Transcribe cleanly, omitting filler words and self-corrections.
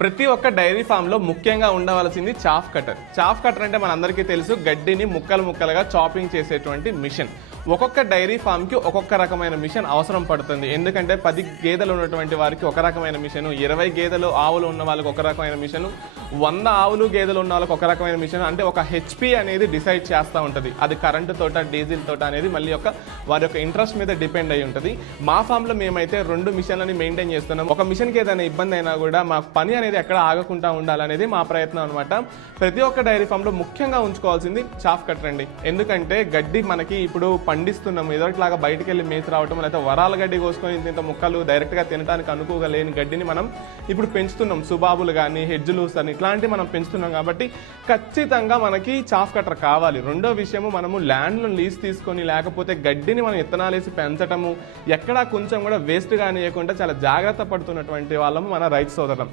ప్రతి ఒక్క డైరీ ఫామ్లో ముఖ్యంగా ఉండవలసింది చాఫ్ కటర్. చాఫ్ కటర్ అంటే మనందరికీ తెలుసు, గడ్డిని ముక్కలు ముక్కలుగా చాపింగ్ చేసేటువంటి మిషన్. ఒక్కొక్క డైరీ ఫామ్కి ఒక్కొక్క రకమైన మిషన్ అవసరం పడుతుంది. ఎందుకంటే 10 గేదెలు ఉన్నటువంటి వారికి ఒక రకమైన మిషను, 20 గేదెలు ఆవులు ఉన్న వాళ్ళకి ఒక రకమైన మిషను, 100 ఆవులు గేదెలు ఉన్న వాళ్ళకి ఒక రకమైన మిషన్. అంటే ఒక హెచ్పి అనేది డిసైడ్ చేస్తూ ఉంటుంది. అది కరెంటు తోట, డీజిల్ తోట అనేది మళ్ళీ వారి యొక్క ఇంట్రెస్ట్ మీద డిపెండ్ అయి ఉంటుంది. మా ఫామ్లో మేమైతే 2 మిషన్లని మెయింటైన్ చేస్తున్నాం. ఒక మిషన్కి ఏదైనా ఇబ్బంది అయినా కూడా మా పని అనేది ఎక్కడ ఆగకుండా ఉండాలనేది మా ప్రయత్నం అనమాట. ప్రతి ఒక్క డైరీ ఫామ్లో ముఖ్యంగా ఉంచుకోవాల్సింది చాఫ్ కటర్ అండి. ఎందుకంటే గడ్డి మనకి ఇప్పుడు పండిస్తున్నాం, ఎదుటిలాగా బయటకు వెళ్ళి మేసి రావటం, లేకపోతే వరాల గడ్డి కోసుకొని ఇంత ముక్కలు డైరెక్ట్గా తినడానికి అనుకోగలేని గడ్డిని మనం ఇప్పుడు పెంచుతున్నాం. సుబాబులు కానీ, హెడ్జులూస్ అని ఇట్లాంటివి మనం పెంచుతున్నాం. కాబట్టి ఖచ్చితంగా మనకి చాఫ్ కటర్ కావాలి. రెండో విషయము, మనము ల్యాండ్లో లీజ్ తీసుకొని లేకపోతే గడ్డిని మనం విత్తనాలు వేసి పెంచటము, ఎక్కడా కొంచెం కూడా వేస్ట్ కానియకుండా చాలా జాగ్రత్త పడుతున్నటువంటి వాళ్ళము మన రైతు సోదరులం.